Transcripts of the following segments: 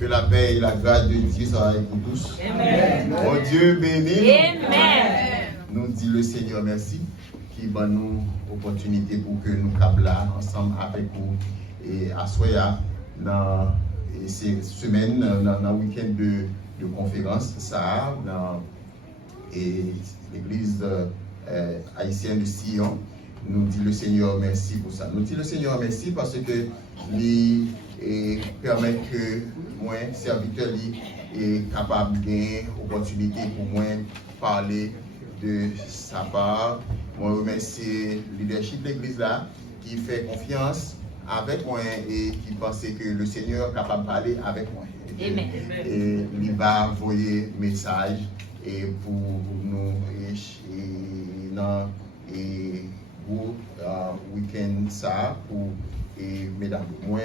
Que la paix et la grâce de Dieu soient avec vous tous. Amen. Mon Dieu béni. Amen. Nous dit le Seigneur merci qui va nous opportunité pour que nous câbles là ensemble avec vous et à Soya dans ces semaines dans le week-end de conférence ça dans l'église haïtienne de Sion. Nous dit le Seigneur merci pour ça. Nous dit le Seigneur merci parce que il permet que moi serviteur est capable de gagner opportunité pour moi parler de sa part. Moi remercie le leadership de l'église là qui fait confiance avec moi et qui pensait que le Seigneur est capable de parler avec moi. Amen. Et il va envoyer message et pour nous et pour week-end ça pour mesdames. Moi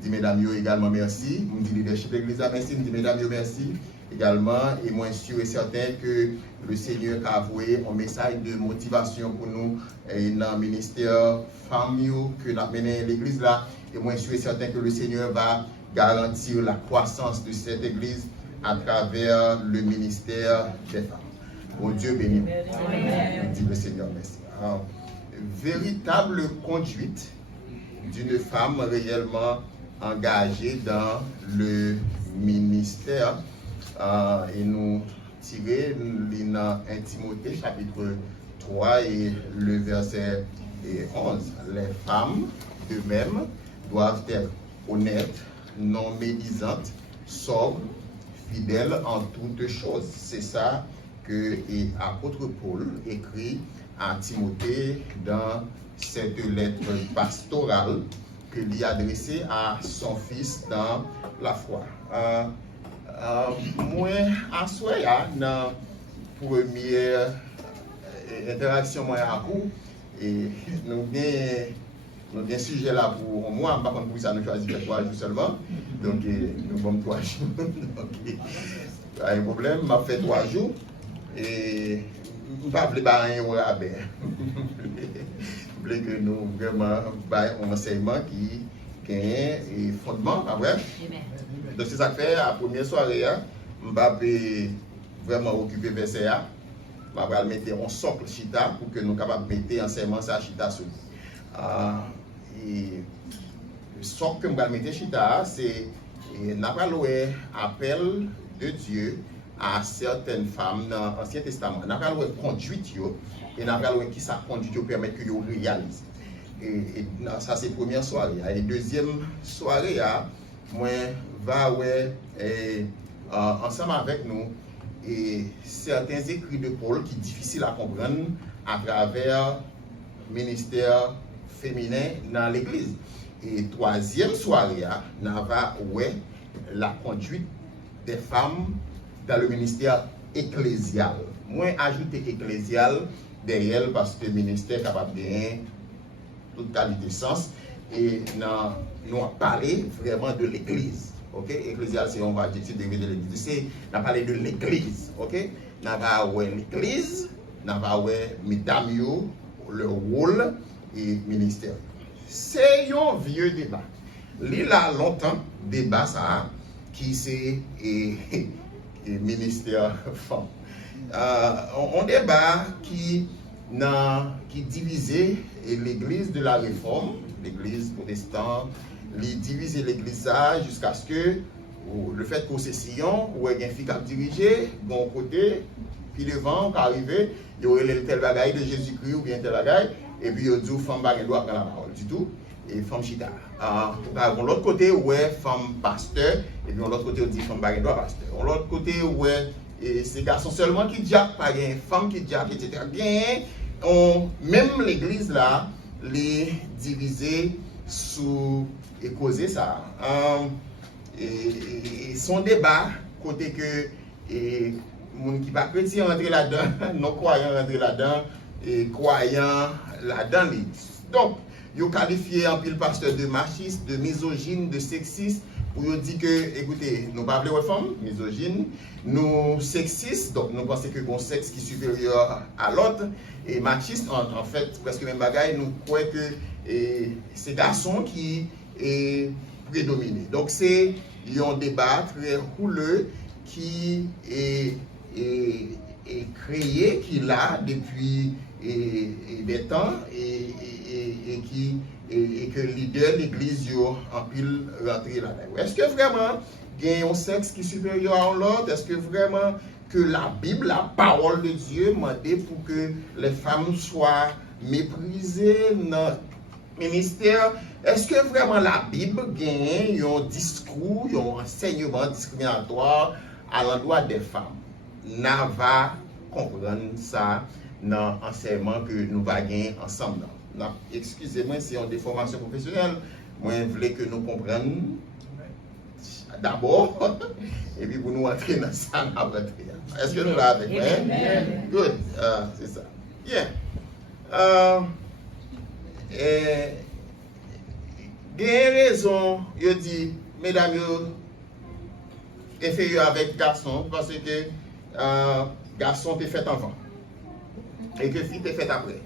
dis mesdames yo également merci. Nous dit leadership de l'église merci. Nous dit mesdames yo merci également et moi sûr et certain que le Seigneur a avoué un message de motivation pour nous dans le ministère famille que nous avons mené l'église là et moi sûr et certain que le Seigneur va garantir la croissance de cette église à travers le ministère des femmes. Mon Dieu béni. Amen. Dit le Seigneur merci. Véritable conduite d'une femme réellement engagée dans le ministère. Et nous tirer dans 1 Timothée chapitre 3 et le verset 11. Les femmes de même doivent être honnêtes, non médisantes, sobres, fidèles en toutes choses. C'est ça que l'apôtre Paul écrit à Timothée dans cette lettre pastorale que lui a adressée à son fils dans la foi. Moi, à Soya, dans la première interaction moi à vous, et nous avons un sujet là pour moi, par contre pour ça nous choisissons 3 jours seulement, donc nous avons 3 jours, donc pas un problème, m'a fait 3 jours, et je ne veux pas rien au rabais. Je voulais que nous vraiment un enseignement qui gagne et fondement, pas vrai? Donc c'est ça que fait la première soirée, je vais vraiment occuper verset A. Je vais mettre un socle chita pour que nous soyons capables de mettre enseignement ça chita sur et le socle que je vais mettre chita, c'est l'appel de Dieu à certaines femmes dans l'Ancien Testament. Nous avons conduite et nous avons qui ça conduite permet que vous réalisez. Et ça c'est la première soirée. Et deuxième soirée, moi va ensemble avec nous et certains écrits de Paul qui sont difficiles à comprendre à travers le ministère féminin dans l'église. Et troisième soirée, nous avons la conduite des femmes dans le ministère ecclésial. Moi ajouter ecclésial derrière parce que le ministère est capable de gagner toute qualité de sens et nous avons parlé vraiment de l'église. Ok, ecclésial c'est on va dire de l'église. C'est on a parlé de l'église. Ok, nous avons l'église, nous avons mesdames le rôle et ministère. C'est un vieux débat. Il a longtemps débat ça qui c'est ministère femme. On débat qui divisait l'église de la réforme, l'église protestante, diviser l'église jusqu'à ce que le fait qu'on se Sion, où il y a un fille qui a dirigé, bon côté, puis devant, qui arrive, il y aurait tel bagaille de Jésus-Christ ou bien tel bagaille, et puis il y a dit femme bagaille doit prendre la parole du tout, et femme chita. De l'autre côté, où est femme pasteur, et puis de l'autre côté, on dit femme bagaille doit pasteur. De l'autre côté, où est ces garçons seulement qui diacent, pas une femme qui diacent, etc. Bien, même l'église là, les diviser sous et causer ça. Et son débat, côté que les gens qui ne sont pas chrétiens rentrer là-dedans, non croyants rentrer là-dedans, et croyants là-dedans. Donc, ils ont qualifié un pile pasteur de machiste, de misogyne, de sexiste, pour ils dire que, écoutez, nous ne parlons pas de femmes, misogyne, nous sexistes, donc nous pensons que un sexe qui est supérieur à l'autre, et machiste, en fait, presque même bagaille, nous croyons que c'est garçon qui est prédominé. Donc, c'est un débat très houleux qui est créé, qui l'a depuis des temps et que leader de l'église en pile rentré là-dedans. Est-ce que vraiment il y a un sexe qui est supérieur à l'autre? Est-ce que vraiment que la Bible, la parole de Dieu, m'a dit pour que les femmes soient méprisées dans le ministère? Est-ce que vraiment la Bible gagne un discours, un enseignement discriminatoire à l'endroit des femmes? N'a va comprendre ça dans l'enseignement que nous va gagner ensemble. Excusez-moi si on a des formations professionnelles, moi je voulais que nous comprenions d'abord, et puis pour nous entrer dans ça, nous allons rentrer. Est-ce que nous l'avons avec moi? Good, c'est ça. Bien. Il y a une raison, je dis, mesdames, inférieur avec garçon, parce que garçon t'es fait enfant, et que fille t'es fait après.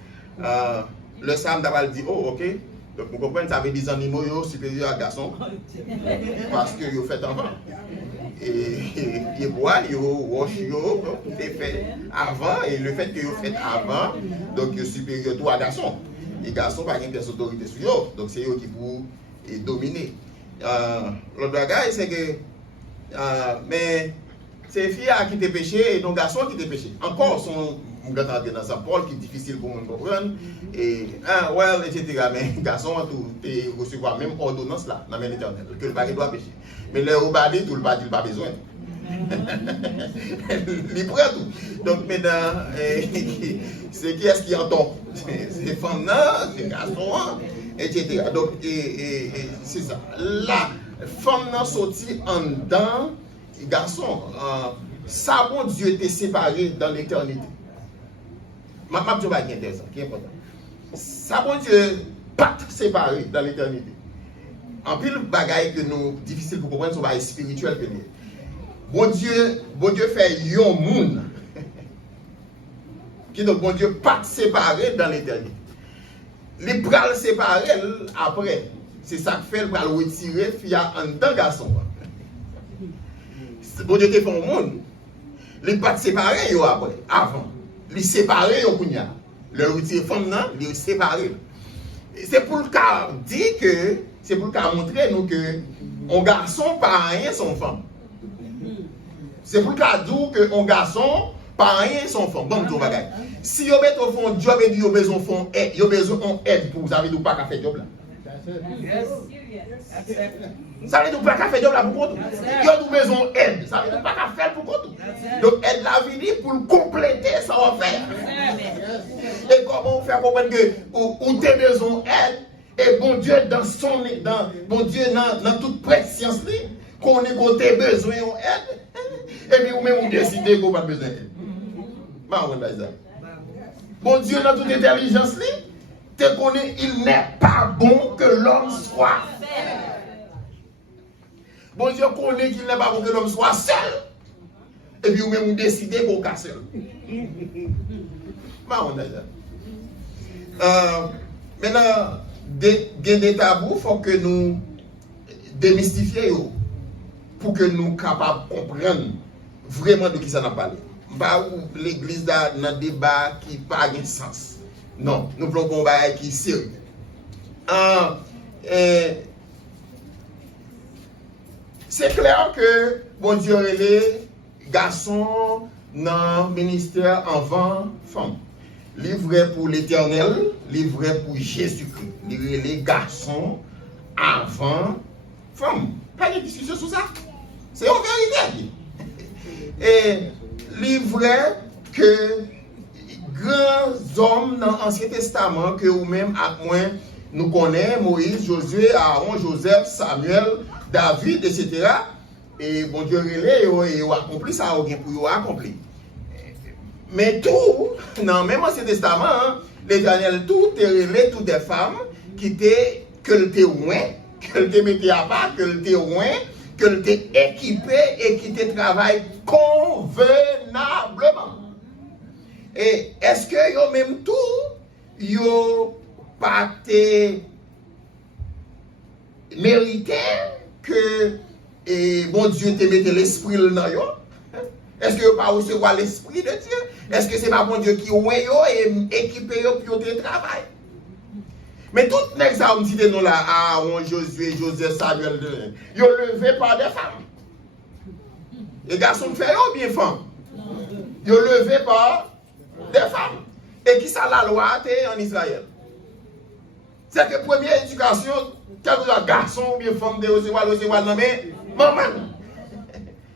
Le Sam d'abord dit, oh, ok. Donc, vous comprenez, ça veut dire des animaux supérieurs à garçons parce que vous faites enfant. Et ils boivent, ils wash, tout est fait avant, et le fait que vous faites avant, donc vous supérieur tout à garçons. Les garçons, par exemple, ont autorité sur eux, donc c'est eux qui vous dominer. L'autre bagage, c'est que, mais c'est les filles qui te péché et nos garçons qui te péché. Encore, son. On va entrer dans ça, Paul, qui est difficile pour nous comprendre. Et, well, etc. Mais, garçon, tu recevoir même ordonnance là, dans l'Éternel, que le pari doit pécher. Mais le Obadi, tout le pari, il n'a pas besoin. Il prend tout. Donc, maintenant, c'est qui est-ce qui entend? C'est les femmes là, c'est les garçons, etc. Donc, c'est ça. La femme là sortie en dedans, garçon, ça, mon Dieu, était séparé dans l'éternité. Ma Dieu va être intéressant, qui est important. Ça, bon Dieu, pas séparé dans l'éternité. En pile bagaille que nous, difficile pour comprendre, c'est un spirituel que nous. Bon Dieu fait yon moun. Qui donc, bon Dieu, pas séparé dans l'éternité. Les pral séparé après. C'est ça que fait, le pral retirer, fia en tant garçon. Bon Dieu, te fait un monde. Les pas séparé yo après, avant. Les séparer au kounya. Le retirer femme nan, les séparer. C'est pour le cas dire que, c'est pour le cas montrer nous que un garçon par rien son femme. C'est pour le cas dire que un garçon par rien son femme. Bon, tout bagay. Si vous mettez au fond job et vous besoin fond aide, vous besoin aide pour vous avez pas qu'à faire job là. Ça veut dire pas qu'à faire job là pour compte. Vous avez besoin d'aide. Ça veut dire pas qu'à faire pour compte. Donc aide la vie pour compléter ça va faire. Et comment vous faire comprendre que vous avez besoin d'aide et bon Dieu bon Dieu dans toute préscience qu'on ait besoin d'aide et puis vous même vous décidez qu'on n'a pas besoin d'aide. Bon Dieu dans toute intelligence te connaît, il n'est pas bon que l'homme soit seul. Bon Dieu connaît qu'il n'est pas bon que l'homme soit seul. Et puis vous-même vous décidez qu'on casse seul. Maintenant, des tabous, il faut que nous démystifions pour que nous soyons capables de comprendre vraiment de qui ça n'a parlé. Pas l'église dans un débat qui n'a pas de sens. Non, nous voulons qu'on va qui est sérieux. C'est clair que bon Dieu les garçons dans le ministère avant femme. Livré pour l'Éternel, livré pour Jésus-Christ. Livré les garçons avant femme. Pas de discussion sur ça. C'est une vérité. Et livré que grands hommes dans l'Ancien Testament que vous-même à moi nous connaissons, Moïse, Josué, Aaron, Joseph, Samuel, David, etc. Et bon Dieu relais et accompli ça pour accomplir. Mais tout, dans même Ancien Testament, l'Éternel tout est relais toutes des femmes qui étaient que le témoin, que le mettait à part, que le témoin, que le équipé et qui te travaille convenablement. Et est-ce que yo même tout yo pas te mérité que et bon Dieu te mette l'esprit dans yo? Est-ce que vous pas recevoir l'esprit de Dieu? Est-ce que c'est pas bon Dieu qui oué yo et équipé yo pour le travail? Mais tout les ça on dit nous là, Aaron, Josué, Joseph, Samuel, yo levé par des femmes. Les garçons fait yo bien femmes. Yo levé par des femmes. Et qui ça la loi en Israël? C'est que première éducation, quel que soit garçon ou bien femme de recevoir non mais maman.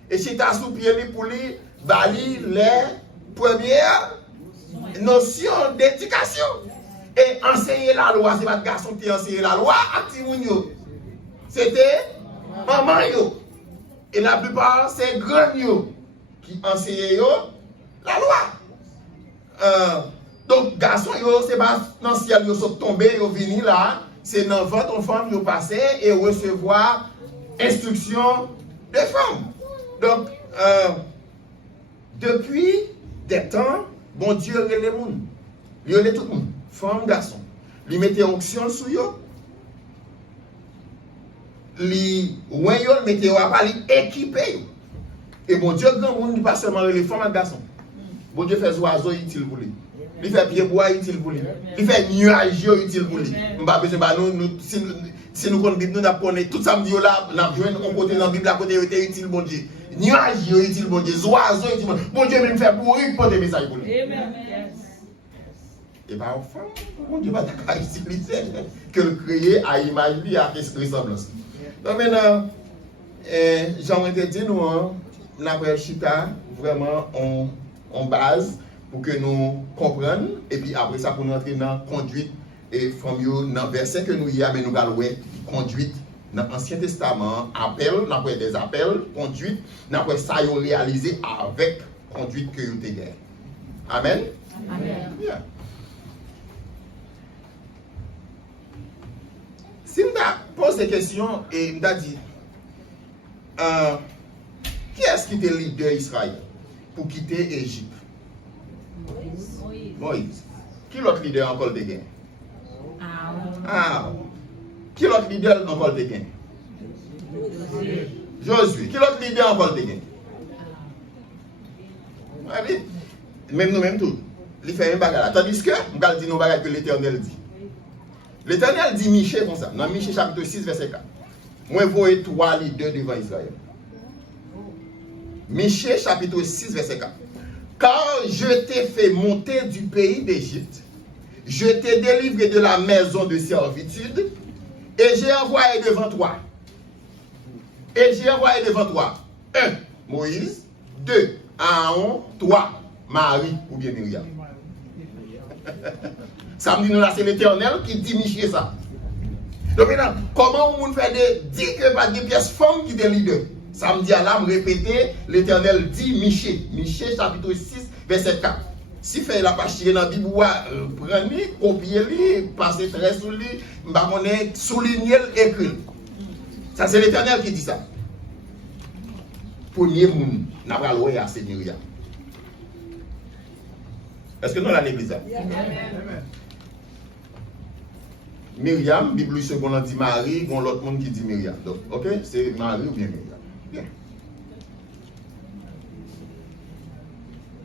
Et si tu as sous pied pour lui, bali les premières notions d'éducation. Et enseigner la loi, c'est pas le garçon qui enseigne la loi à Timounio. C'était maman yo. Et la plupart, c'est grand yo qui enseignent la loi. Donc, garçon yo, c'est pas dans le ciel, yo sont tombés, yo vini là, c'est dans votre femme yo passer et recevoir instruction de femme. Donc, depuis des temps, bon Dieu relève les monde. Il relève tout le monde, femme, garçon. Il mettait onction sur yo. Il mettait à pas équipé. Et bon Dieu, grand monde, pas seulement les femmes et les garçons. Bon Dieu fait oiseaux utile pour lui. Il fait pied bois utile pour lui. Il fait nuages utile pour lui. Si nous connaissons la Bible, nous apprenons tout ça, nous là, nous avons un côté dans la Bible, à côté était utile, bon Dieu. Nuages utile, bon Dieu. Oiseaux utile, bon Dieu. Même fait pour lui, pour des messages pour lui. Et bien, enfin, bon Dieu va utiliser que le créer à image lui, à ressemblance. Donc maintenant, j'aimerais te dire, nous, après Chita, vraiment, on base pour que nous comprenions, et puis après ça, pour nous entrer dans la conduite, et dans le verset que nous y avons, nous allons conduite dans l'Ancien Testament, appel, après des appels, conduite, après ça, ils ont réalisé avec conduite que vous avez. Amen? Amen. Yeah. Si je pose des questions et je dis, qui est-ce qui était le leader d'Israël pour quitter l'Égypte? Moïse. Qui l'autre leader encore de gain? Qui l'autre leader encore de gain? Josué. Qui l'autre leader encore de gain? Même nous, même tout. Il fait un bagage. Tandis que, je vais dire nos bagages que l'Éternel dit. L'Éternel dit Michée comme ça, dans Michée chapitre 6, verset 4. Moi, je vois 3 leaders devant Israël. Michée chapitre 6, verset 4. Car je t'ai fait monter du pays d'Égypte, je t'ai délivré de la maison de servitude, et j'ai envoyé devant toi. Et j'ai envoyé devant toi 1. Moïse, 2. Aaron, 3. Marie ou bien Myriam. Ça me dit nous là, c'est l'Éternel qui dit Michée ça. Donc maintenant, comment on fait dire que pas des pièces femmes qui sont leader? Ça me dit à l'âme répéter, l'Éternel dit Michée. Michée chapitre 6, verset 4. Si fait la page dans la Bible, prenez, copiez-le, passez très sous lui, soulignez écrit. Ça c'est l'Éternel qui dit ça. Premier monde, n'a pas loué à Myriam. Est-ce que nous l'avons l'église? Myriam, Bible seconde dit Marie, on l'autre monde qui dit Myriam. Donc, ok, c'est Marie ou bien Myriam. Bien.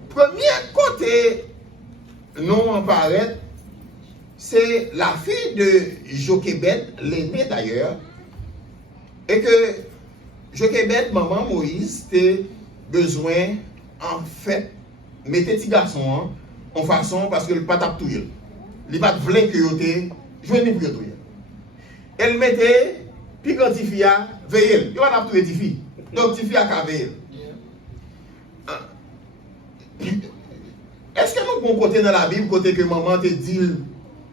Premier côté, nous apparaît, c'est la fille de Jochébed, l'aînée d'ailleurs, et que Jochébed, maman Moïse, avait besoin, en fait, mettre petit garçon en façon parce que le pas tape tout. Il pas voulait que yote joindre pour tout. Elle mettait puis quand il fille a veiller, il va tout édifier. Donc il fille a veiller. Est-ce que nous pouvons côté dans la Bible côté que maman te dit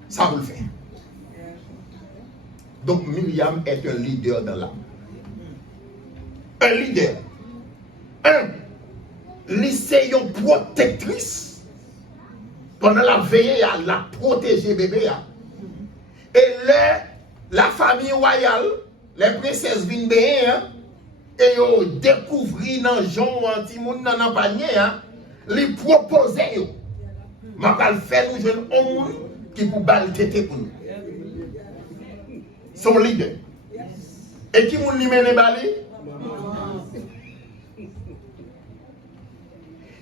ça vous le faire? Donc Myriam est un leader dans l'âme. Un leader. Lycéon protectrice. Pendant la veillée, à la protéger bébé. Et la famille royale, les princesses viennent et ils découvrent dans Jean Antimoun dans le panier, les proposer. Je vais faire nous jeunes hommes qui pour balter pour nous. Son leader. Et qui nous mène les balais?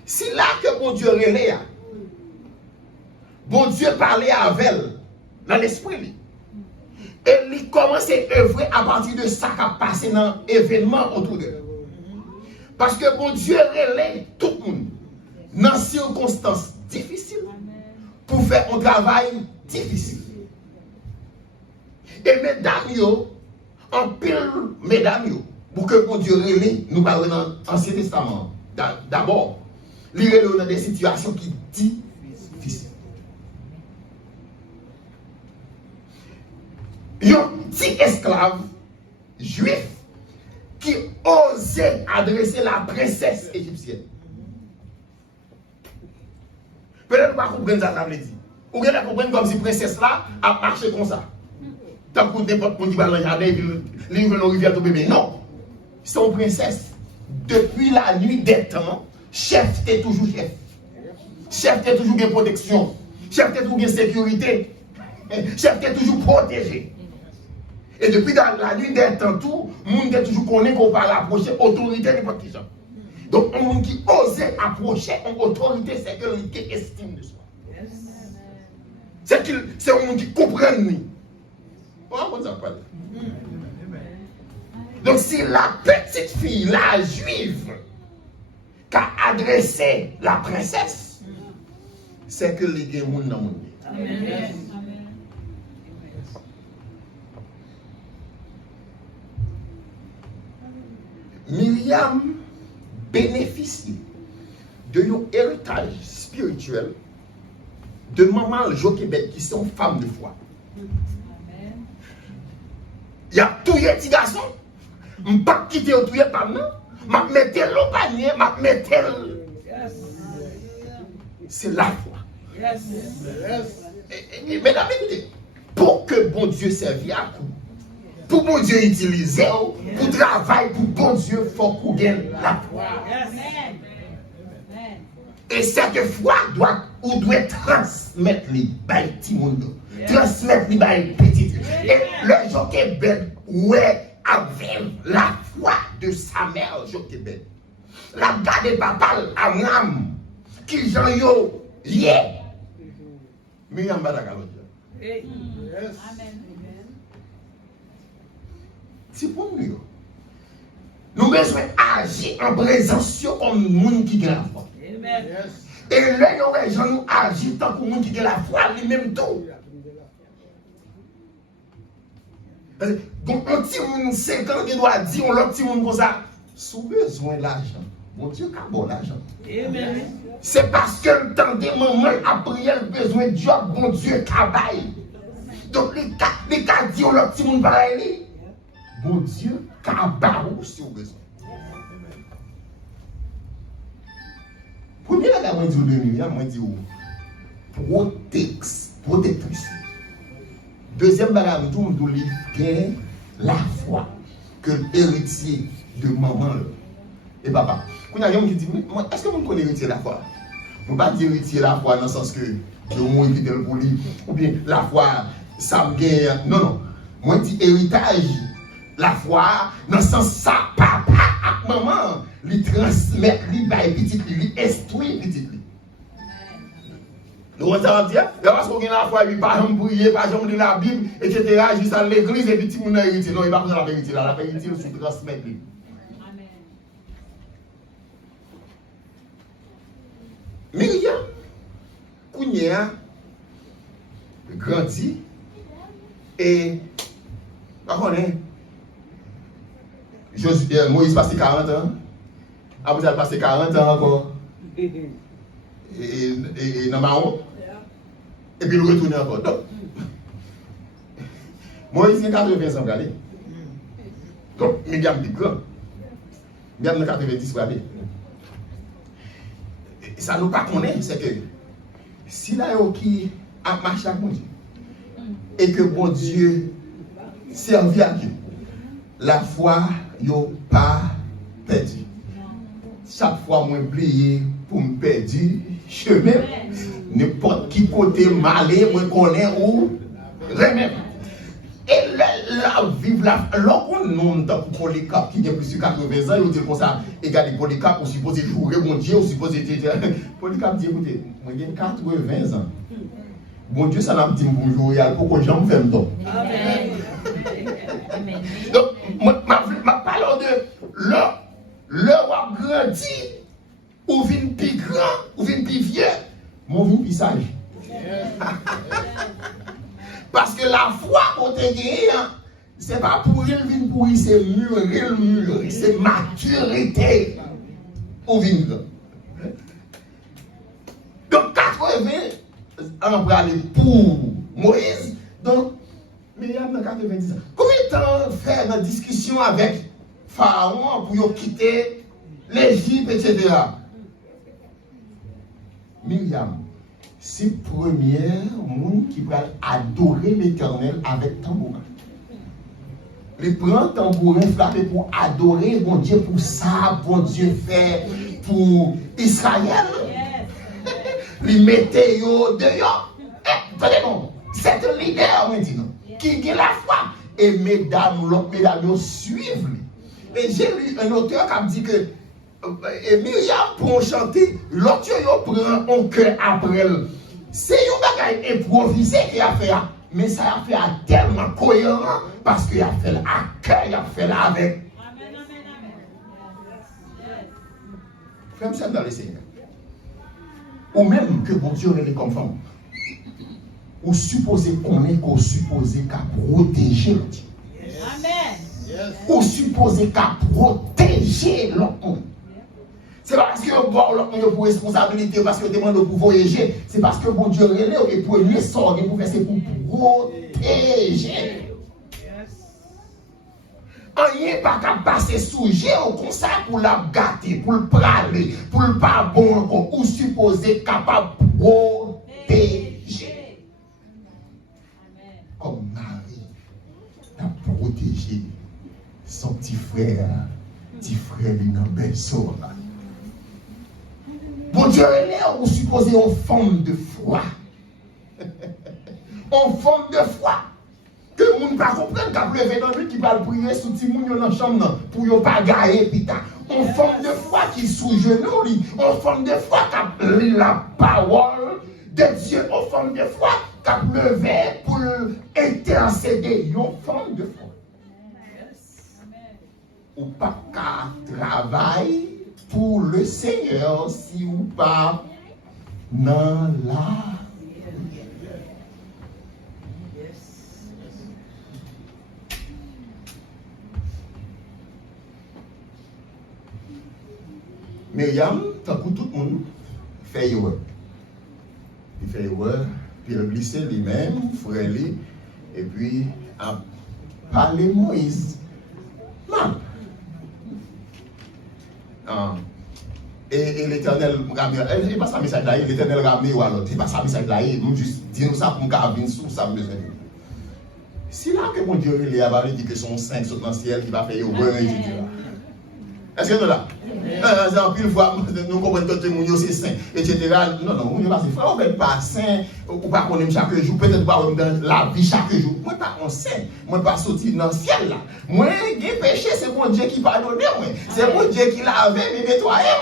C'est là que bon Dieu relève. Bon Dieu parlait avec elle dans l'esprit. Et il commence à œuvrer à partir de ça qui a passé dans l'événement autour d'elle. Parce que bon Dieu relève tout le monde dans des circonstances difficiles pour faire un travail difficile. Et mesdames, en pile mesdames, pour que bon Dieu relève, nous parlons dans l'Ancien Testament. D'abord, il relève dans des situations qui sont difficiles. Il y a un petit esclave juif qui osait adresser la princesse égyptienne. Peut-être que vous ne comprenez pas ça, veut dire. Vous allez comprendre comme si la princesse là a marché comme ça. Tant que n'importe qui va dans le jardin, il va dans la rivière tomber. Mais non, c'est une princesse. Depuis la nuit des temps, chef est toujours chef. Chef est toujours une protection. Chef est toujours une sécurité. Chef est toujours protégé. Et depuis dans la nuit des temps, tout le monde est toujours connu qu'on va approcher l'autorité de n'importe qui. Donc, un monde qui osait approcher une autorité, c'est quelqu'un qui estime de soi. C'est un monde qui comprend. Donc, c'est la petite fille, la juive, qui a adressé la princesse, c'est que les gens dans le monde. Amen. Myriam bénéficie d'un héritage spirituel de maman Jochebed qui sont femmes de foi. Il y a tous les petits garçons, je ne vais pas quitter tous les femmes, je vais mettre le panier, je vais mettre c'est la foi. Et mesdames, écoutez, pour que bon Dieu serve à coup, pour bon Dieu utiliser, pour travailler pour bon Dieu, il faut qu'on gagne la foi. Et cette foi doit transmettre les petits mondes, transmettre les petits. Et le Jochebed, ouais, avec la foi de sa mère Jochebed. La garde papa Amram, qui j'en yo, yeah. Myriam Badakalodia. Amen. C'est pour nous. Nous besoin agir en présence comme monde qui a la foi. Et là, nous agissons tant que monde qui a la foi, lui-même tout. Donc, un petit monde 50 qui doit dire, on l'autre petit monde comme ça, sous besoin d'argent. Mon Dieu, qu'a bon l'argent. C'est parce que le temps des moments a prié le besoin de job, bon Dieu, travaille. Donc, les cas disent, l'autre petit monde pareil. Bon Dieu, cabarou si vous besoin. Première fois, je dis, protectrice. Deuxième bagage, je dis, la foi que l'héritier de maman et papa. Quand il y a quelqu'un qui dit, est-ce que vous connaissez l'héritier de la foi? Je ne veux pas dire héritier de la foi dans le sens que je vais éviter le poli, ou bien la foi, ça me gagne. Non, non. Moi, je dis héritage. La foi, dans le sens ça, papa et maman, lui transmettre, lui bailler petit, lui instruire petit. Nous on ça dire, parce qu'on a la foi, il pas jamais prier, pas jamais lire la Bible, etc. Juste à l'église et petit moun héritier. Non, il va pas la vérité là, la vérité il se transmettre lui. Amen. Myriam, Kounia grandit et pas connaît. Moïse passe 40 ans. Après, il passe 40 ans encore. Et dans Mahon. Et puis, il retourne encore. Donc, Moïse, il a 80 ans. Regardez. Donc, Myriam est grand. Myriam a 90 ans. Regardez. Ça ne nous pas connaît, c'est que si là, qui a marché avec bon Dieu, et que bon Dieu servit à Dieu, la foi yo pas perdu. Chaque fois moi plié pour me perdre chemin, n'importe qui côté malé moi connais où remède. Et la vive la. Lorsqu'on nomme dans Polycarpe qui a plus de 80 ans, il dit comme ça, égal Polycarpe, on suppose jouer, bon Dieu, on suppose. Polycarpe dit écoutez, moi j'ai 80 ans. Bon Dieu, ça n'a pas dit bonjour, il y a beaucoup de gens qui font donc. Donc, je parle de l'heure où on grandit, ou vient plus grand, ou vient plus vieux, mon vient plus sage. Parce que la foi qu'on t'a gagné, c'est pas pour il vient pour lui, c'est mûrir, c'est maturité. Ou vient grand. Donc, 80, on va aller pour Moïse. Donc, Myriam dans 90 ans. Combien de temps faire une discussion avec Pharaon pour quitter l'Égypte, etc. Myriam, c'est le premier monde qui va adorer l'Éternel avec tambourin. Il prend tambourin frappé pour adorer bon Dieu pour ça, bon Dieu fait pour Israël. Il mettait dehors. Attendez, non, c'est un leader maintenant qui a la foi. Et mesdames, l'autre mesdames suivent. Et j'ai lu un auteur qui a dit que Myriam pour chanter, l'autre prend un cœur après elle. C'est un bagage improvisé qu'il a fait, mais ça a fait tellement cohérent parce qu'il a fait à cœur, il a fait là avec. Frère, ça dans le Seigneur. Ou même que bon Dieu est comme femme. Ou supposé qu'on est qu'on supposé qu'à protéger l'autre. Amen. Ou supposé qu'à protéger l'autre. C'est pas parce que l'autre pour responsabilité, parce que demande pour voyager, c'est parce que bon Dieu relève et pour le sort, pour faire c'est pour protéger. Rien pas qu'à passer sujet au conseil pour la gâter, pour le praler, pour le pas bon encore, ou supposé capable de protéger. Comme Marie a protégé son petit frère lui dans le berceau. Bon Dieu est là, ou supposé en forme de foi. En forme de foi. Que les gens ne comprennent pas qu'il y a levé dans lui qui va prier sous petit monde dans la chambre pour ne pas gagner. En forme de foi qui sous genou, en forme de foi qui lit la parole de Dieu, en forme de foi qui a levé pour intercéder, en forme de foi. Ou pas qu'à travailler pour le Seigneur si ou pas dans la. Myriam, tant que tout le monde fait erreur. Il fait erreur, puis il a glissé lui-même, frère lui, et puis a parlé Moïse. Non. Et l'Éternel ramène, c'est pas ça message là, l'Éternel ramène ou alors, c'est pas ça message là, nous juste disons ça pour nous venir sous ça besoin. Si là que mon Dieu il a dit que son 5 saute dans le ciel, il va faire erreur, etc. Est-ce que nous là? En pile fois, nous comprenons que tout le monde c'est saint, etc. Non, on ne va pas saint, ou pas qu'on aime chaque jour, peut-être pas dans la vie chaque jour. Moi, pas on saint, moi, pas sorti dans le ciel là. Moi, j'ai péché, c'est mon Dieu qui pardonne, c'est mon Dieu qui l'a lavé et nettoyé.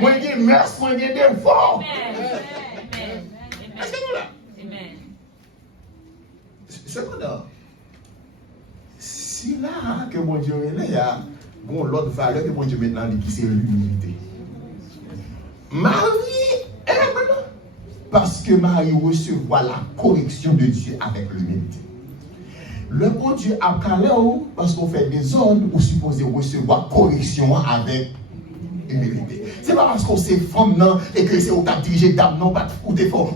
Moi, j'ai merci, moi, j'ai des forts. Est-ce que nous là? Cependant, si là que mon Dieu est là, il y a bon, l'autre valeur que mon Dieu maintenant dit, c'est l'humilité. Marie est là parce que Marie recevra la correction de Dieu avec l'humilité. Le bon Dieu a calé parce qu'on fait des ordres ou supposé recevoir correction avec humilité. C'est pas parce qu'on s'est femme non et que c'est au cap dirigé d'âme non pas ou des fois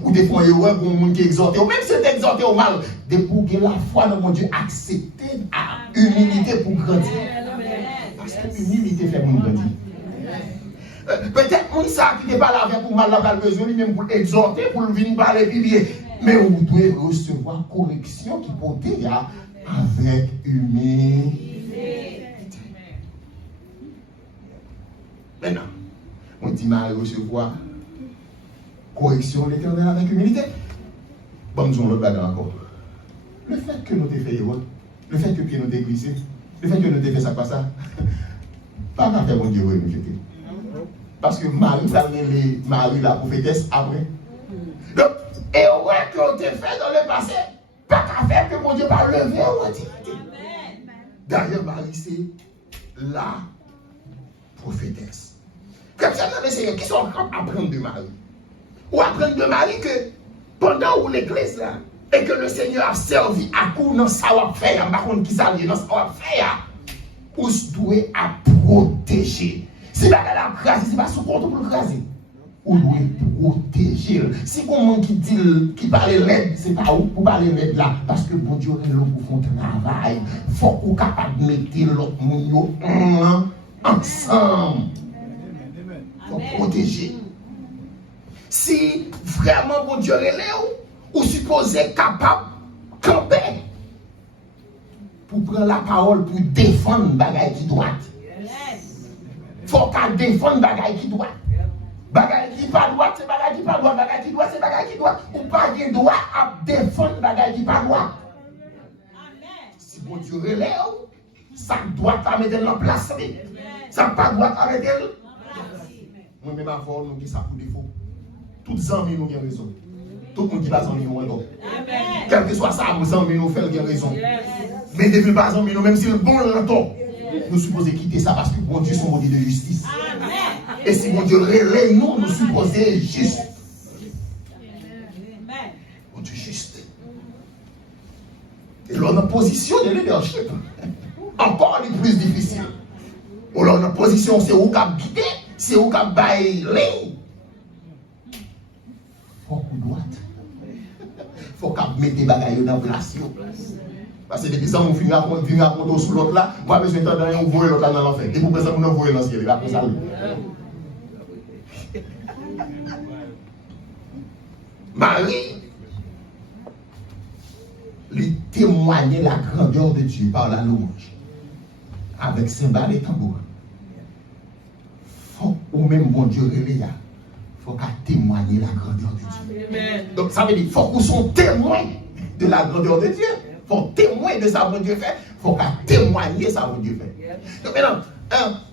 erreur pour monde qui exhorté ou même si c'est exhorté au mal de pour que la foi dans mon Dieu accepter à humilité pour grandir. Parce que l'humilité fait mon grandir. Peut-être qu'on ça qui n'est pas là pour mal la besoin même pour exhorter pour venir parler pilier mais vous devez recevoir correction qui porte avec humilité. Maintenant, on dit mal recevoir correction de l'Éternel avec humilité. Bon, nous avons l'autre bagarre encore. Le fait que nous avons fait erreur, Le fait que pied nous déglissé, le fait que nous défait ça pas ça, pas qu'à faire mon Dieu rejeter. Parce que Marie, ça les Marie la prophétesse après. Donc, et ouais que on t'a fait dans le passé, pas qu'à faire que mon Dieu va lever en antiquité. D'ailleurs, Marie, c'est la prophétesse. Comme ça, dans le Seigneur, qui sont en train d'apprendre de Marie. Ou apprendre de Marie que pendant où l'église là, et que le Seigneur a servi à coup dans ça va faire, par contre qui ça dans ça va faire, ou doit à protéger. Si la gala craser, c'est pas sous compte pour le craser. Ou doit protéger. Si comment qui dit qui parle l'aide, c'est pas où pour parler l'aide là, parce que bon Dieu est là pour faire un travail. Faut qu'on capable de mettre l'autre monde ensemble. Faut protéger. Si vraiment bon Dieu est là, ou supposé capable de camper pour prendre la parole pour défendre bagaille qui droite. Faut qu'à défendre bagaille qui droite. Bagaille qui pas droite, c'est bagaille qui pas droite, bagaille qui droite, c'est bagaille qui droite. Ou pas qui droit à défendre bagaille qui pas droite. Si bon Dieu relève, ça doit à mettre en place. Ça pas droit à mettre en place. Moi-même avant, nous disons ça pour défaut. Toutes les amis nous ont raison. Tout le monde qui passe en nous raison. Quel que soit ça, nous amis nous fait raison. Mais depuis pas en nous, même si le bon l'entend, nous supposons quitter ça parce que bon Dieu son modèle de justice. Et si bon Dieu relève nous, nous supposons juste. Bon Dieu juste. Et là, on a position de leadership. Encore le plus difficile. Ou là, on a position, c'est où qu'a guidé, c'est où qu'a baillé ligne. Faut qu'on droite. Faut qu'on mette des bagailles dans la place. Parce que depuis ça, on finit à compter sous l'autre là, moi, je vais t'entendre, on voit l'autre là dans l'enfer. Et pour ça, on voit dans le ciel, après ça. Marie, lui témoignait la grandeur de Dieu par la louange, avec cymbales et tambour. Faut ou même bon Dieu réveille, faut qu'à témoigner la grandeur de Dieu. Amen. Donc ça veut dire faut qu'on soit témoin de la grandeur de Dieu. Faut témoin de ça bon Dieu fait. Faut qu'à témoigner ça bon Dieu fait. Donc maintenant,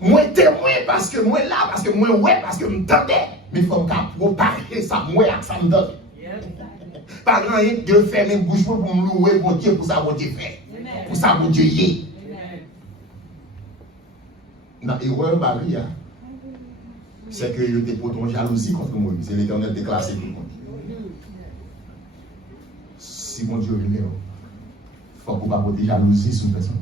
moi témoin parce que moi là, parce que moi ouais, parce que je m'entendais. Mais faut qu'à propager ça, moi ça me donne. Pas grand chose de faire mes bouches pour me louer bon Dieu pour ça bon Dieu fait. Pour ça bon Dieu y est. Dans l'erreur Marie, c'est que il était pour ton jalousie contre moi. C'est l'Éternel déclassé pour moi. Si mon Dieu est là, il faut qu'on ne pas de jalousie sur une personne.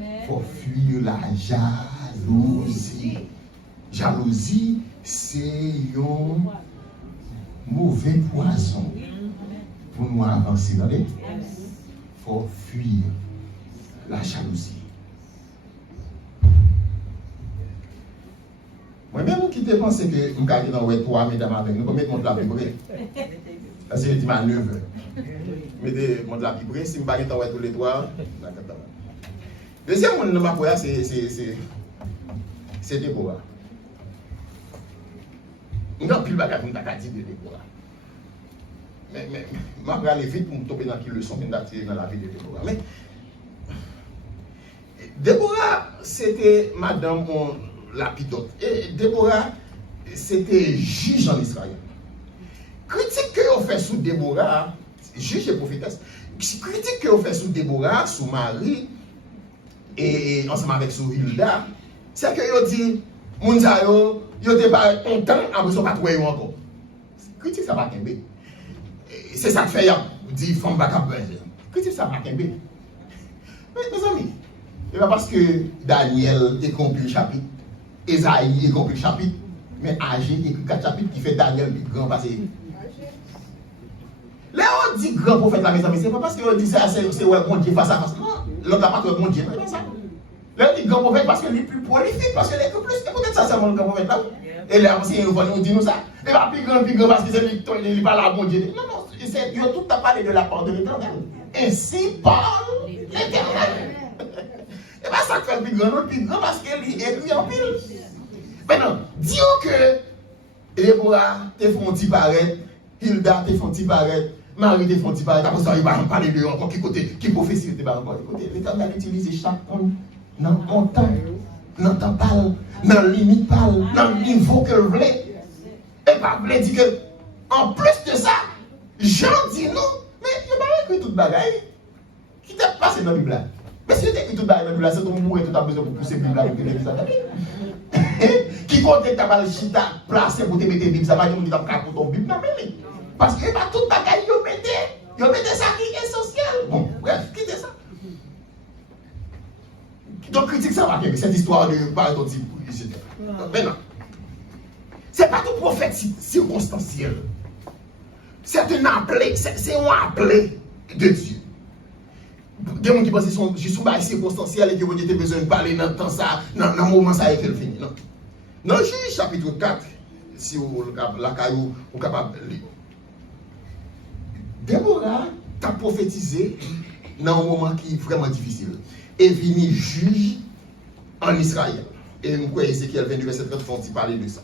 Il faut fuir la jalousie. Jalousie, c'est un mauvais poison pour nous avancer. Il faut fuir la jalousie. Moi-même, qui te pense que je vais aller dans le 3 mesdames avec nous, mettez mon la vibrée. Parce que je dis ma 9 heures. Mettez mon la vibrée, si je vais aller dans tous les 3. Deuxième, mon nom, c'est Déborah. Je n'ai plus de bagage pour dire de Déborah. Mais je vais aller vite pour me tomber dans quelle leçon que je vais dans la vie de Déborah. Mais Déborah, c'était madame lapidote. Et Déborah, c'était juge en Israël. Critique que vous fait sous Déborah, juge et prophétesse, critique que vous fait sous Déborah, sous Marie, et ensemble avec sous Hilda, c'est que vous dit, Mounzayo, vous n'êtes pas content, après vous ne pas trouver encore. Critique ça va tomber. C'est ça que fait, vous dites, femme va camper. Critique ça va tomber. Mais mes amis, c'est pas parce que Daniel est compris le chapitre, Esaïe est compris le chapitre, mais Agé écrit 4 chapitres qui fait Daniel plus grand passé. Là, on dit grand prophète là, mes amis, c'est pas parce qu'on dit ça, c'est ouais, bon Dieu face à face. Non, l'autre n'a pas que bon Dieu, c'est pas ça. Là, on dit grand prophète parce qu'il est plus prolifique, parce qu'il est plus. Peut-être ça, c'est mon grand prophète là. Et là, on dit nous ça. Et pas plus grand parce que c'est lui qui parle à bon Dieu. Non, non, il a tout à parler de la part de l'Éternel. Ainsi parle l'Éternel. Et pas ça qui fait le plus grand parce qu'il est écrit en pile. Maintenant, disons que Déborah te font disparaître, Hilda te font disparaître, Marie te font dire, après ça, il va en parler de encore qui côté, qui prophétie était encore côté. L'Éternel utilise chaque monde dans son temps, dans temps parle, dans la limite parle, dans le niveau que vous voulez. Et pas voulez dire que, en plus de ça, Jean dit non, mais il n'y a pas écrit toute bagaille qui t'a passé dans la Bible. Mais si tu écrit toute bagaille dans la Bible, c'est ton mourir tout à besoin pour pousser la Bible pour que l'Église attaque. Qui compte que tu as le chita placé pour te mettre la Bible, ça va dire que tu as pour ton Bible, non mais. Parce que pas toute bagaille, ils mettent ça qui est essentiel. Bon, bref, quittez ça. Donc critique ça va bien, cette histoire de pardon type. Maintenant, c'est pas tout prophète circonstanciel. C'est un appelé, c'est un appelé de Dieu. Des gens qui pensent qu'ils sont juste circonstanciels et que vous avez besoin de parler dans le temps ça, dans le moment ça et qu'elle finit. Non. Dans Juge chapitre 4, si vous la caillou, vous capable de lire. Déborah t'a prophétisé dans un moment qui est vraiment difficile. Et vini juge en Israël. Et nous croyons Ézéchiel 22, verset 30, font parler de ça.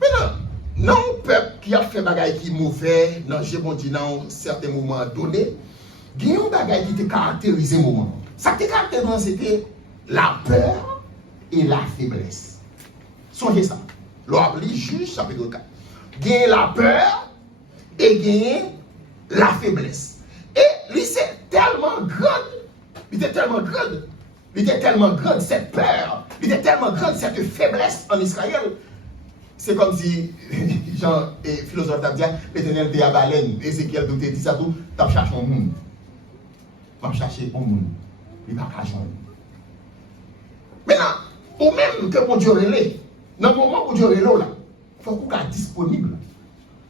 Maintenant, non, peuple qui a fait des choses qui sont mauvais, dans certains moments donnés, il y a des choses qui étaient caractérisées au moment. Ça qui était caractérisé, c'était la peur et la faiblesse. Songez ça. L'on juge chapitre 4. Il y a la peur et il y a la faiblesse. Et lui, c'est tellement grand. Il était tellement grand. Il était tellement grand cette peur. Il était tellement grand cette faiblesse en Israël. C'est comme si Jean et philosophe t'a dit, l'Éternel était à baleine. Ézéchiel te dit ça tout, t'as cherché un monde. T'as cherché un monde. Il va pas changer. Maintenant, ou même que mon Dieu relève, dans le moment où Dieu relève là, il faut qu'on soit disponible.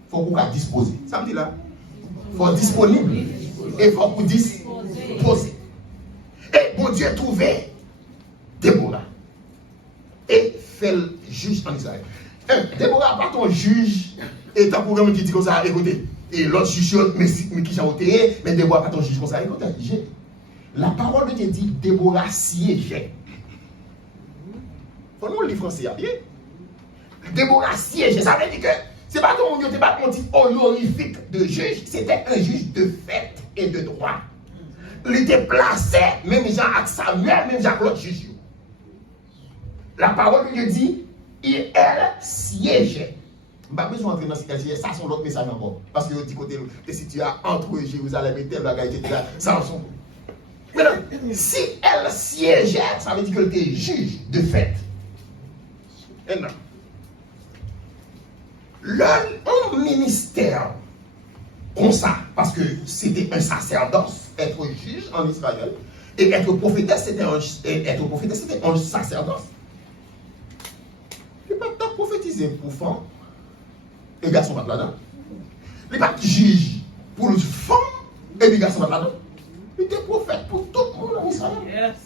Il faut qu'on soit disposé. Ça me dit là. Il faut être disponible. Et il faut qu'on disposer. Et bon Dieu trouvait Déborah. Et fait le juge en Israël. Déborah, pas ton juge, et t'as programme qui dit comme ça, écoutez, et l'autre juge, mais qui chante, mais Déborah, pas ton juge comme ça, écoutez, la parole de Dieu dit, Déborah siégeait. Faut nous le lire français, bien. Déborah siégeait, ça veut dire que, c'est pas ton Dieu, c'est pas un titre honorifique de juge, c'était un juge de fait et de droit. Il était placé, même Jean avec Samuel, même Jean-Claude juge. La parole de Dieu dit, elle siégeait. Je n'ai pas besoin d'entrer dans ce cas, ça c'est l'autre message encore. Parce que du côté, si tu as entre Jérusalem et tel bagage, etc., ça en sont. Maintenant, si elle siégeait, ça veut dire qu'elle était juge de fait. Maintenant, le ministère, comme ça, parce que c'était un sacerdoce, être juge en Israël, et être prophétesse, c'était un sacerdoce. Il n'est pas prophétisé pour femmes et garçons pas là-dedans. Il n'est pas juge pour les femmes et les garçons pas là-dedans. Il était prophète pour tout le monde en Israël. Yes.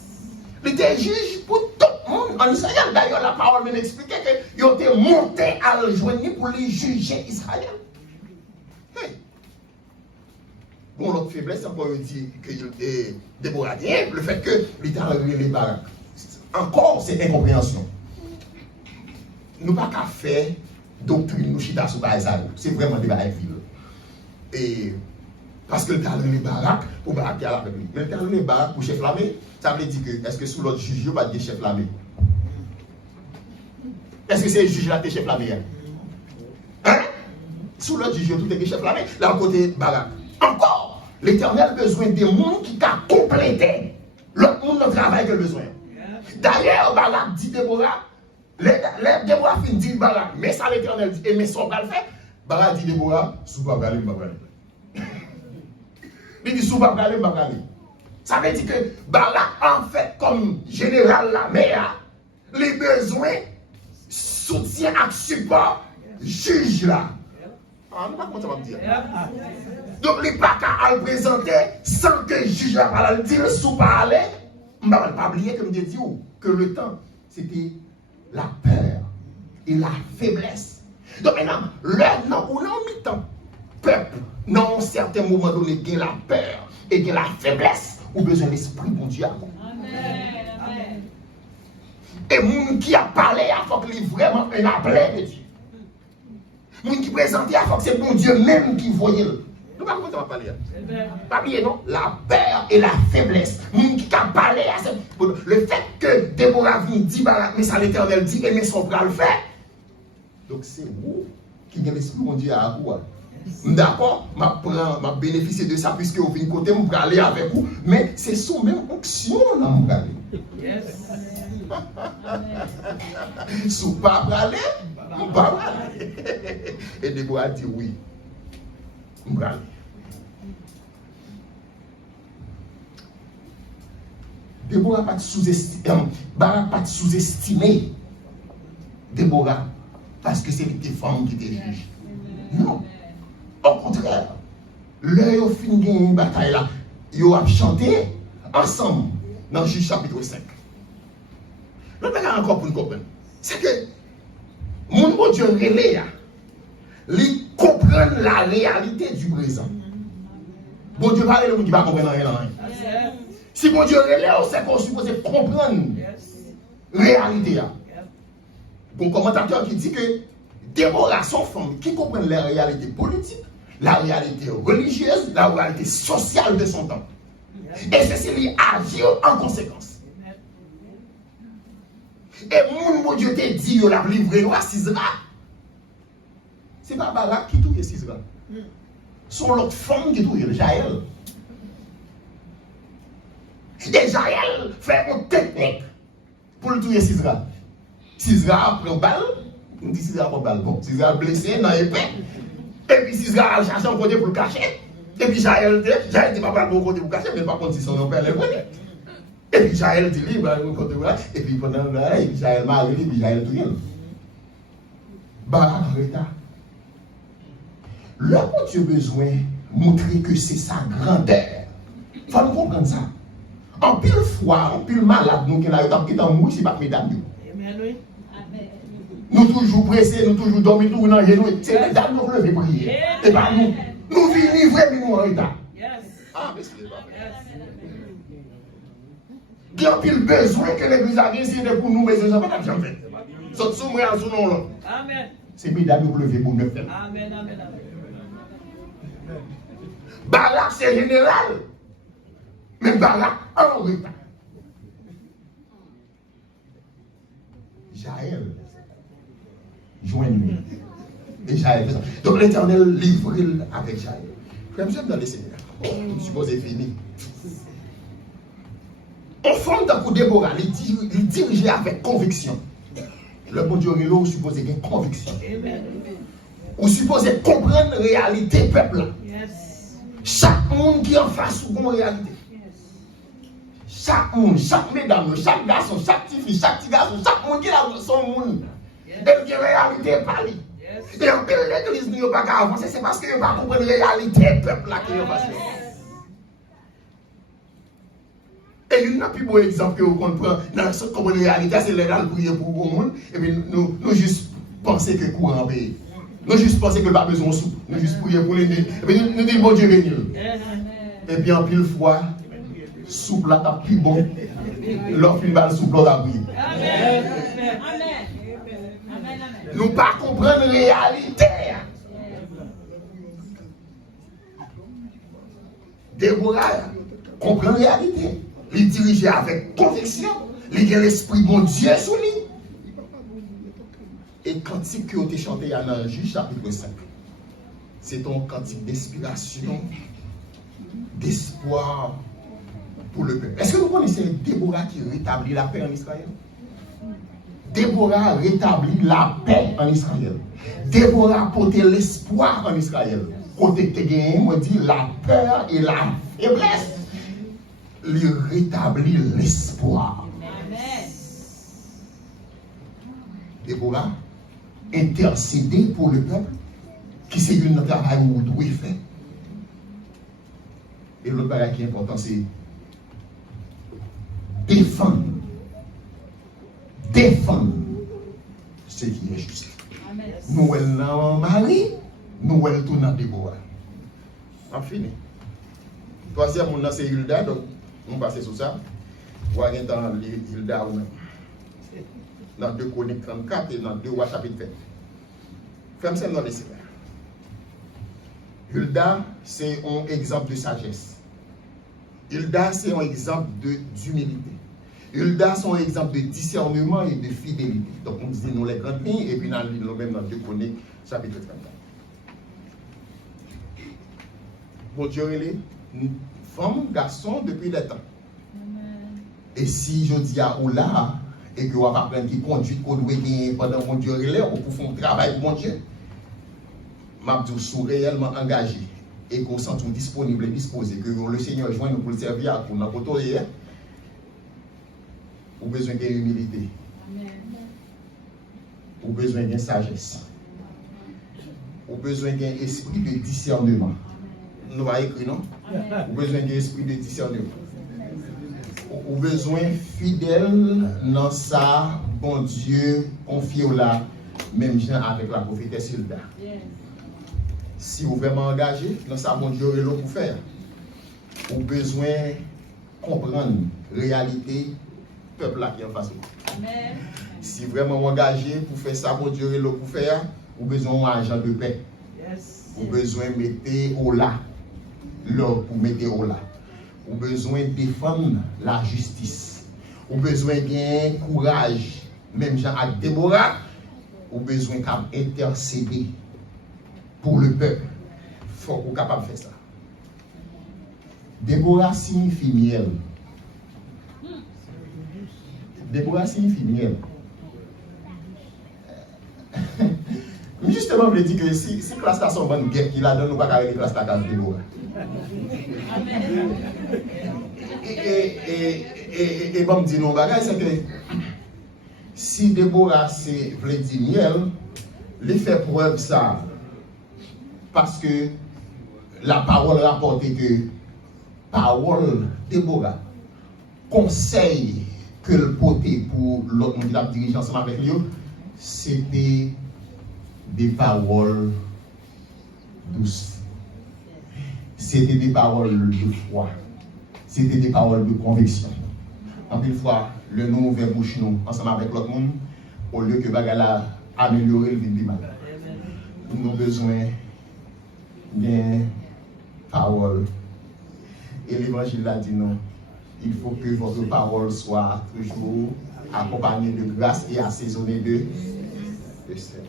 Il était juge pour tout le monde en Israël. D'ailleurs, la parole m'expliquait qu'il était monté à le joindre pour les juger Israël. Hey. Bon, l'autre faiblesse, encore il dit qu'il est déborradien, le fait que l'État a réglé les baraques. Encore, c'est incompréhension. Nous n'avons pas faire doctrine, nous chita sur ça. C'est vraiment des baraques vides. Et parce que le talent les baraques pour baraquer à la République. Mais le talent les baraques pour chef l'armée, ça veut dire que est-ce que sous l'autre juge, il n'y a pas de chef l'armée? Est-ce que c'est le juge là qui est chef l'armée? Hein? Sous l'autre juge, tout est chef l'armée, là côté baraque. Encore, l'Éternel a besoin des gens qui t'a complété. L'autre monde ne travaille que besoin. D'ailleurs, Barak dit Déborah, Déborah fin dit Barak, mais ça l'Éternel dit, et mais son va le faire. Barak dit Déborah, sous pas galer, pas galer. Il dit sous pas galer, pas galer. Ça veut dire que Barak, en fait, comme général la mer, les besoins, soutien et support, juge là. Ah, non, pas comment ça va me dire. Donc, les pas qu'à le présenter sans que le juge la parole dire sous parler. Je ne vais pas oublier que je dis que le temps, c'était la peur et la faiblesse. Donc maintenant, là, on a mis temps, peuple, dans un certain moment donné, il y a la peur et il y a la faiblesse, ou besoin de l'esprit pour Dieu. Amen. Et moun qui a parlé, il faut qu'il y ait vraiment un appel de Dieu. Moun qui présente, il faut que c'est bon Dieu même qui voyait. Nous ne pouvons pas parler. Pas oublier, non? La peur et la faiblesse. Nous qui avons parlé à ça. Le fait que Déborah vient dit, mais ça l'Éternel dit, et mais son frère le fait. Donc c'est vous qui avez l'esprit de Dieu à vous. D'accord, je bénéficier de ça puisque vous venez côté, je vais aller avec vous. Mais c'est sous même onction là, je vais aller. Yes. Sous pas aller, je vais aller. Et Déborah dit oui. Je vais aller. Déborah n'a pas sous-estimé Déborah parce que c'est les femmes qui étaient juges. Non. Au contraire, l'heure où fin de une bataille là, ils ont chanté ensemble dans Juge chapitre 5. Le bagage encore pour nous comprendre. C'est que mon bon Dieu relais, il comprend la réalité du présent. Bon Dieu parle, le monde qui va comprendre rien. Si mon Dieu relais, c'est qu'on suppose comprendre la réalité. Bon commentateur qui dit que Déborah, son femme, qui comprennent la réalité politique, la réalité religieuse, la réalité sociale de son temps. Et ceci lui agir en conséquence. Et mon Dieu te dit, il a livré à Sisera. C'est pas Barak qui touille Sisera. C'est l'autre femme qui touille Jaël. Et Jaël fait une technique pour le touiller Sisera. Sisera prend balle. On dit Sisera prend balle. Bon, Sisera blessé dans l'épée. Et puis Sisera a cherché un côté pour le cacher. Et puis Jaël dit pas pour le côté pour le cacher, mais par contre, si son père le connaît. Et puis Jaël dit lui, le côté pour là. Et puis pendant là, et puis Jaël m'a arrivé, et puis Jaël tout le Barak en retard. Là où tu as besoin de montrer que c'est sa grandeur, il faut nous comprendre ça. En pile fois, en pile malade, nous qui sommes mourir, c'est pas mesdames. Nous toujours pressés, nous toujours dormir, nous dans les genoux. C'est les dames nous lever prier. Et pas nous. Nous vivons livrés, mais nous en retard. Ah, mais c'est pas vrai. Il y a pile besoin que l'église a décidé pour nous, mais c'est ça pas jamais fait. Sauf sous moi, sous nous là. Amen. C'est mesdames nous lever pour nous faire. Amen, amen, amen. Barak, c'est général. Mais Barak, en retard. Jaël, joignez-nous. Et Jaël fait ça. Donc l'Éternel livre avec Jaël. Frère, j'aime dans les Seigneurs. Je suppose c'est fini. En forme d'un coup de Déborah, il dirigeait avec conviction. Le bon Dieu, vous supposez qu'il y a une conviction. Vous supposez comprendre la réalité peuple. Chaque monde qui est en face de la réalité. Chaque monde, chaque mesdame, chaque garçon, chaque petite fille, chaque petit garçon, chaque monde qui a son monde. Et qui réalité par lui. Et en plus, l'église n'a pas qu'à avancer, c'est parce qu'il n'y a pas compris la réalité peuple là qui est en face. Et il n'y a plus beau exemple que vous comprenez dans cette réalité, c'est légal pour prier pour le monde. Et puis nous juste penser que le courant paye. Nous juste penser que pas besoin de soupe. Nous juste prier pour les et puis nous disons bon Dieu béni. Et puis en pile fois, soupe là t'as plus bon. L'offre une balle soupe là t'as pris. Amen. Nous pas comprendre la réalité. Déborah comprend la réalité. Il dirigeait avec conviction. Il a l'esprit de mon Dieu sur lui. Et cantique que vous avez chanté dans Juge chapitre 5, c'est un cantique d'inspiration, d'espoir pour le peuple. Est-ce que vous connaissez Déborah qui rétablit la paix en Israël? Déborah rétablit la paix en Israël. Déborah porte l'espoir en Israël. Côté Tegéen, on dit la peur et la faiblesse. Il rétablit l'espoir. Déborah intercéder pour le peuple qui c'est une travail où vous devez faire. Et l'autre bagage qui est important, c'est défendre ce qui est juste. Nous, elle n'a mari, nous, elle tourne à Déborah. On fini. Troisième, on a c'est Hilda, donc on passe sur ça. On va dans Hilda ou même. Dans 2 Chroniques 34 et dans 2 Rois chapitre 20. Comme ça, dans les Seigneurs. Hulda, c'est un exemple de sagesse. Hulda, c'est un exemple d'humilité. Hulda, c'est un exemple de discernement et de fidélité. Donc, on dit nous les grandes lignes, et puis dans le même dans 2 Chroniques, chapitre 34. Bon Dieu, elle est femme, garçon depuis le temps. Et si je dis à Oula, et que vous allez apprendre qui conduit qu'on doit gagner pendant mon Dieu, on peut faire un travail pour mon Dieu. Je suis réellement engagé et qu'on sent disponible et disposé, que le Seigneur joint nous pour le servir pour notre autorité. Ou besoin d'humilité. Ou besoin de sagesse. Ou besoin d'un esprit de discernement. Nous allons écrire, non? Ou besoin d'un esprit de discernement. Ou besoin fidèle dans ça, bon Dieu, confié là, même gens avec la prophétesse Hulda. Si vous vraiment engagé dans ça, bon Dieu, il pour faire. Ou besoin comprendre la réalité peuple là qui est en face de vous. Si vraiment engagé pour faire ça, bon Dieu, il pour faire, ou besoin d'un agent de paix. Ou besoin de mettre au là, l'or pour mettre au là. Ou besoin de défendre la justice. Ou besoin de courage, même Jean avec Déborah, ou besoin d'intercéder pour le peuple. Il faut qu'on soit capable de faire ça. Déborah signifie miel. Déborah signifie miel. Mais justement, je dis que si classe là sont bonnes guerres, il a donné, nous pas carrément classe là avec Déborah. Et bon, me dit non, c'est que si Déborah c'est veut dire miel, il fait preuve ça. Parce que la parole rapporte que parole Déborah, conseil que le poté pour l'autre monde qui a dirigé ensemble avec lui, c'était des paroles douces. C'était des paroles de foi. C'était des paroles de conviction. En plus fois, le nom ouvert bouche nous ensemble avec l'autre monde, au lieu que Bagala améliorer le vie mal. Nous avons besoin des paroles. Et l'évangile a dit non. Il faut que votre parole soit toujours accompagnée de grâce et assaisonnée de sel.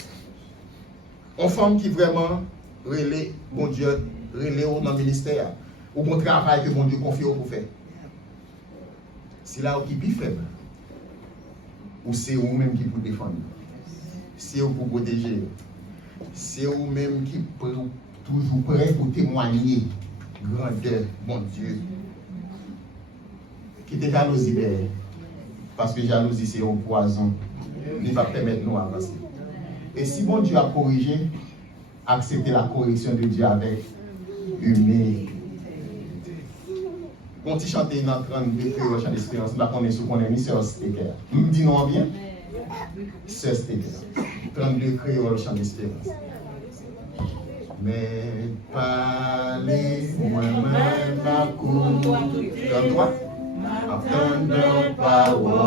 Une femme qui vraiment relève, bon Dieu, relève dans le ministère, ou bon travail que bon Dieu confie au pour faire. Si là qui est plus faible, ou c'est vous-même qui pour défendre, c'est vous pour protéger, c'est vous-même qui toujours prêt pour témoigner grandeur, bon Dieu. Quittez jalousie, parce que jalousie c'est un poison, il va permettre nous avancer. Et si bon Dieu a corrigé, acceptez la correction de Dieu avec humilité. On t'y chante dans 32 créoles chant d'espérance, nous la connaissons qu'on est mis sur Steker. Nous disons non bien? C'est Steker. 32 créoles chant d'espérance. Mais parlez moi-même ma cour. Comme toi? Attendons parole.